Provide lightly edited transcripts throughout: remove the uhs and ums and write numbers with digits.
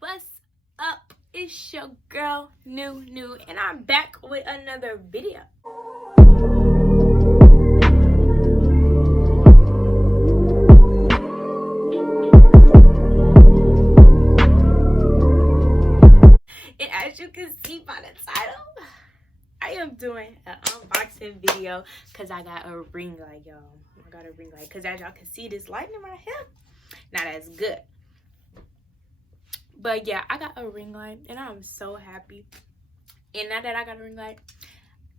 What's up? It's your girl, New, and I'm back with another video. And as you can see by the title, I am doing an unboxing video because I got a ring light, y'all. I got a ring light because as y'all can see, this light in my hair, not as good. But yeah, I got a ring light and I'm so happy. And now that I got a ring light,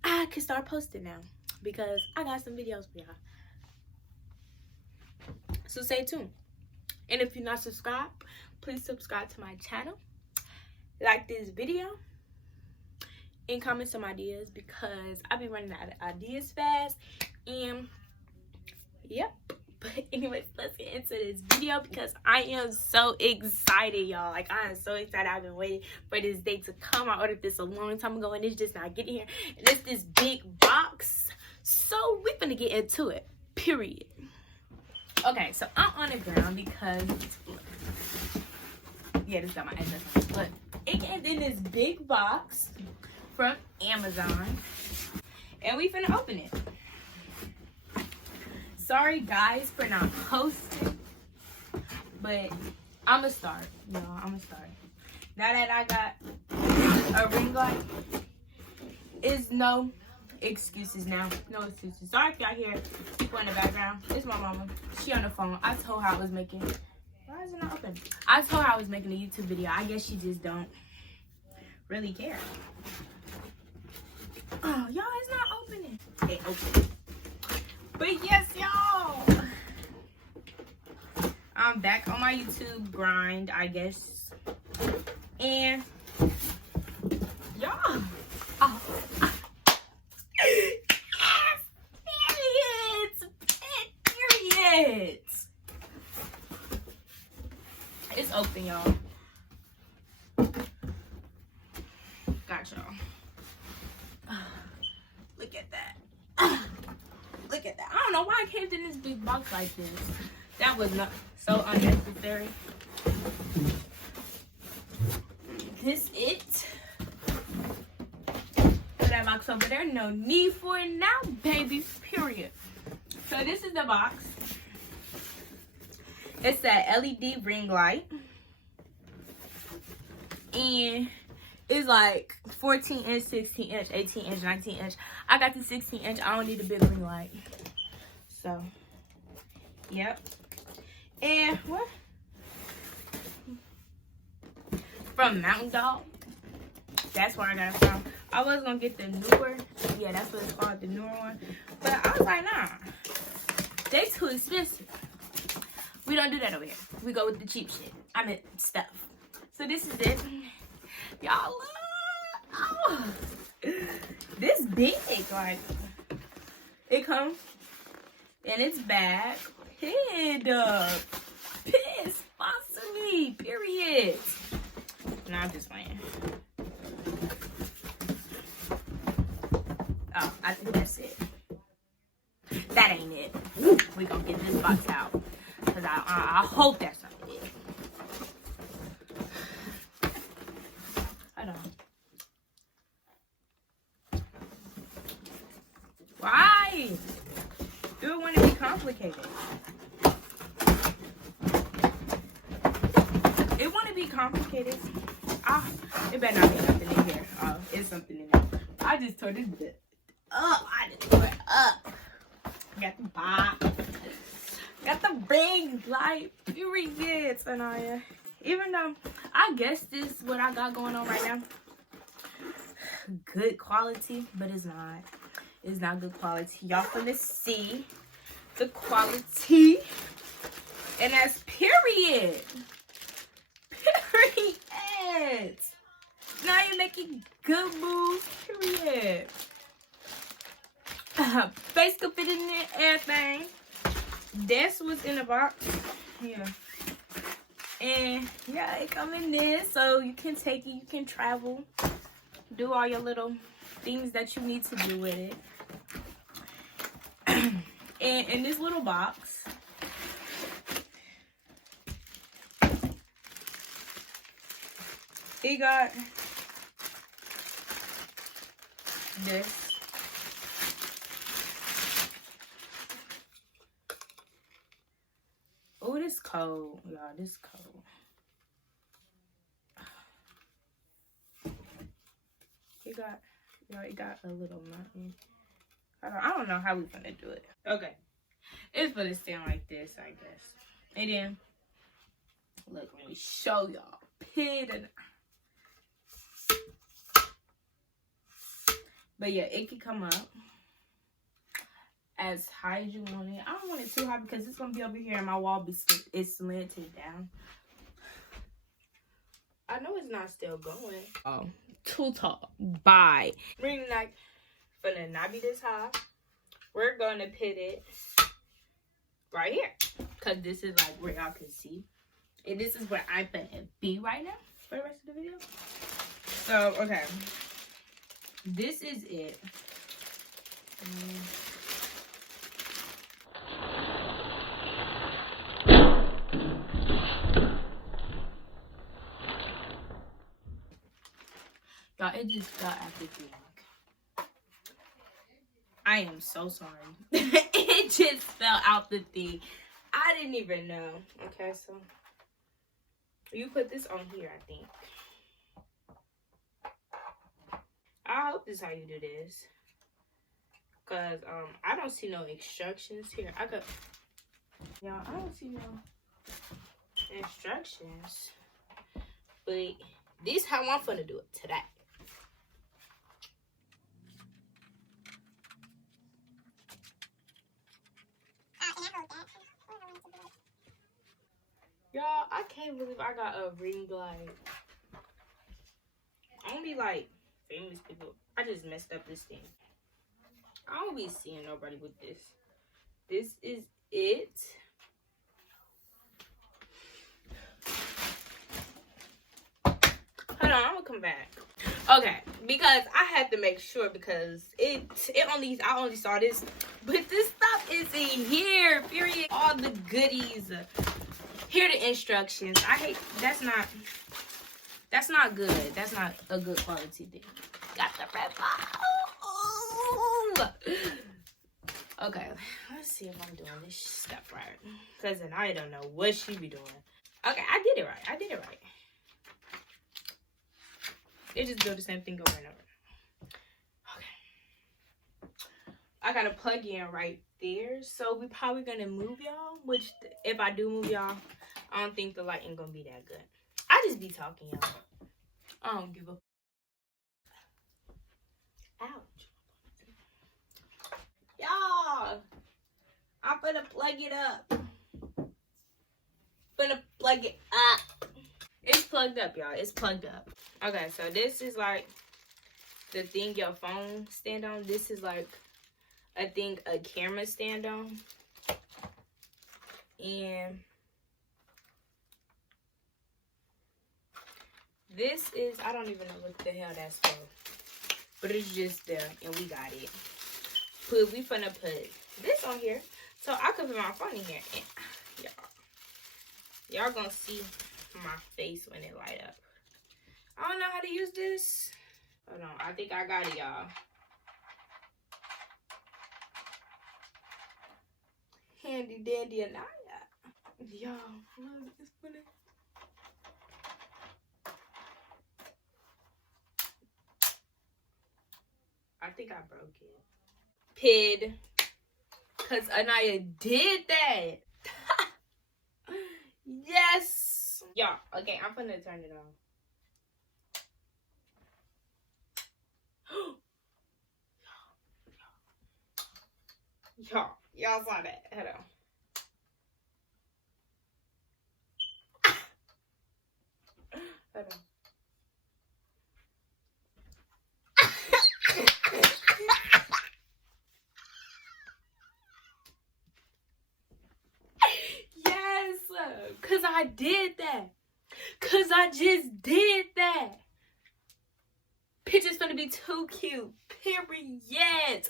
I can start posting now because I got some videos for y'all. So stay tuned. And if you're not subscribed, please subscribe to my channel. Like this video and comment some ideas because I be running out of ideas fast. And yep. But anyways, let's get into this video because I am so excited, y'all. Like, I am so excited. I've been waiting for this day to come. I ordered this a long time ago and it's just not getting here. And it's this big box. So we're gonna get into it, period. Okay, so I'm on the ground because, yeah, this got my address on it. But it came in this big box from Amazon. And we finna open it. Sorry guys for not posting, but I'ma start, y'all. I'ma start. Now that I got a ring light, is no excuses now. No excuses. Sorry if y'all hear people in the background. It's my mama. She on the phone. I told her I was making. Why is it not open? I told her I was making a YouTube video. I guess she just don't really care. Oh, y'all, it's not opening. It opened. But yes, y'all, I'm back on my YouTube grind, I guess. And y'all, oh, yes, period. It's open, y'all. Got y'all. Look at that. Look at that. I don't know why I came in this big box like this. That was not so unnecessary. This it. Put that box over there. No need for it now, baby. Period. So this is the box. It's that LED ring light. And it's like 14 inch, 16 inch, 18 inch, 19 inch. I got the 16 inch. I don't need a big ring light. So, yep. And what? From Mountain Dog. That's where I got it from. I was gonna get the newer. Yeah, that's what it's called, the newer one. But I was like, nah. They too expensive. We don't do that over here. We go with the cheap shit. I mean, stuff. So this is it. Y'all look. Oh. This big. Like, it comes in its bag. Head up. Piss. Sponsor me. Period. No, I'm just playing. Oh, I think that's it. That ain't it. We gonna get this box out. Because I hope that's not it. Hold on. Why? Do it want to be complicated? It want to be complicated. It better not be nothing in here. Oh, it's something in there. I just tore this bit up. I just tore it up. Got the box. Got the ring light. Period, Sanaya. Even though I guess this is what I got going on right now. Good quality, but it's not. It's not good quality. Y'all finna see the quality. And that's period. Period. Now you're making good moves. Period. Face could fit in there, everything. That's what's in the box. Yeah. And yeah, it come in there so you can take it, you can travel, do all your little things that you need to do with it. And in this little box, He got this. Oh, this cold, y'all. This cold. He got, y'all. It got a little mountain. I don't know how we gonna do it. Okay, it's gonna stand like this, I guess. And then, look, let me show y'all. But yeah, it can come up as high as you want it. I don't want it too high because it's gonna be over here and my wall is slanted down. I know it's not still going. Oh, too tall. Bye. We're gonna not be this high. We're gonna put it right here because this is like where y'all can see. And this is where I'm gonna be right now for the rest of the video. So, okay. This is it. Y'all, it just fell out the thing. I am so sorry. It just fell out the thing. I didn't even know. Okay, so you put this on here, I think. I hope this is how you do this. Cause I don't see no instructions here. Y'all, I don't see no instructions. But this is how I'm gonna do it today. Y'all, I can't believe I got a ring light. Only like famous people. I just messed up this thing. I don't be seeing nobody with this. This is it. Hold on, I'm gonna come back. Okay, because I had to make sure because I only saw this, but this stuff is in here. Period. All the goodies. Here are the instructions. That's not good. That's not a good quality thing. Got the red bottle. Okay, let's see if I'm doing this stuff right. Because then I don't know what she be doing. Okay, I did it right. It just do the same thing over and over. Okay. I got to plug in right there. So we probably going to move y'all. Which, if I do move y'all, I don't think the lighting going to be that good. I just be talking, y'all. I don't give a... Ouch. Y'all, I'm gonna plug it up. It's plugged up, y'all. It's plugged up. Okay, so this is like the thing your phone stand on. This is like a thing a camera stand on. And this is, I don't even know what the hell that's for. But it's just there, and we got it. We finna put this on here, so I could put my phone in here. And y'all gonna see my face when it light up. I don't know how to use this. Hold on, I think I got it, y'all. Handy dandy Anaya. Y'all, look, it's funny. I think I broke it. Pid. Because Anaya did that. Yes. Y'all, okay, I'm gonna turn it on. Y'all saw that. Hold on. Hold on. Yes, cause I did that. Cause I just did that. Picture's gonna be too cute. Period.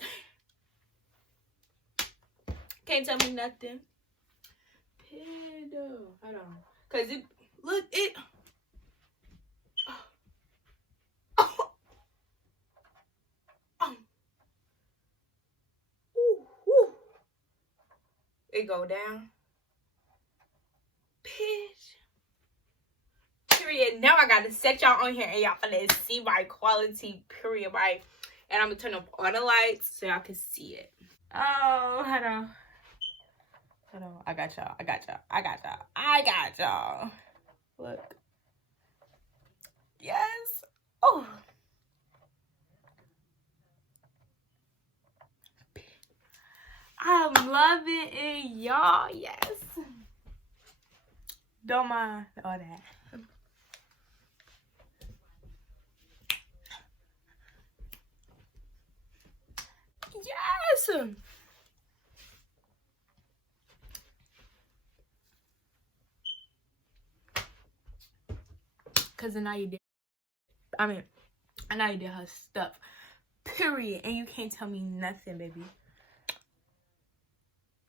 Can't tell me nothing. Hold on. Cause it look it. it go down. Bitch. Period. Now I gotta set y'all on here and y'all finna see my quality. Period. Right. And I'm gonna turn up all the lights so y'all can see it. Oh, hold on. Hold on. I got y'all. I got y'all. I got y'all. I got y'all. Look. Yes. Oh. I'm loving it, y'all. Yes. Don't mind all that. Yes. Cause I know you did. I know you did her stuff. Period. And you can't tell me nothing, baby.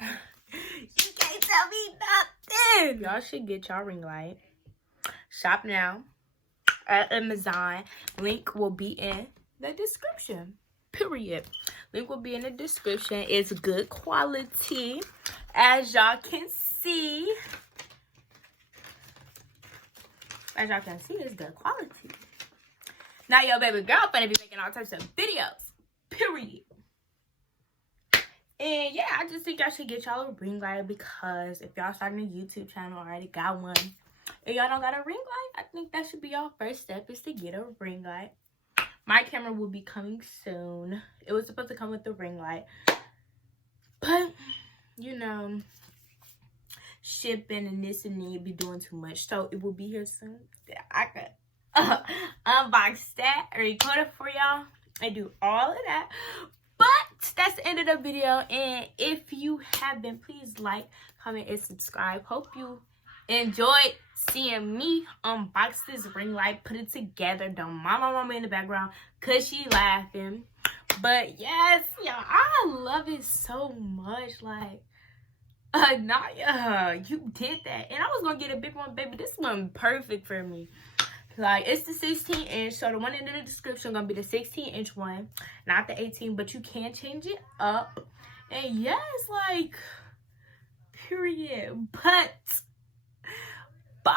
You can't tell me nothing. Y'all should get y'all ring light. Shop now at Amazon. Link will be in the description. Period. Link will be in the description. It's good quality, as y'all can see. As y'all can see, it's good quality. Now your baby girl finna be making all types of videos. Period. And yeah, I just think y'all should get y'all a ring light, because if y'all starting a YouTube channel, already got one, and y'all don't got a ring light, I think that should be y'all first step, is to get a ring light. My camera will be coming soon. It was supposed to come with the ring light, but you know, shipping and this and that be doing too much, so it will be here soon. I could unbox that, record it for y'all, and do all of that. But that's the end of the video. And if you have been, please like, comment, and subscribe. Hope you enjoyed seeing me unbox this ring light, put it together. Don't mind my mama in the background because she laughing. But yes, y'all, I love it so much. Like, Naya, you did that. And I was going to get a big one, baby. This one perfect for me. Like, it's the 16 inch, so the one in the description gonna be the 16 inch one, not the 18, but you can change it up. And yes, like, period. But bye.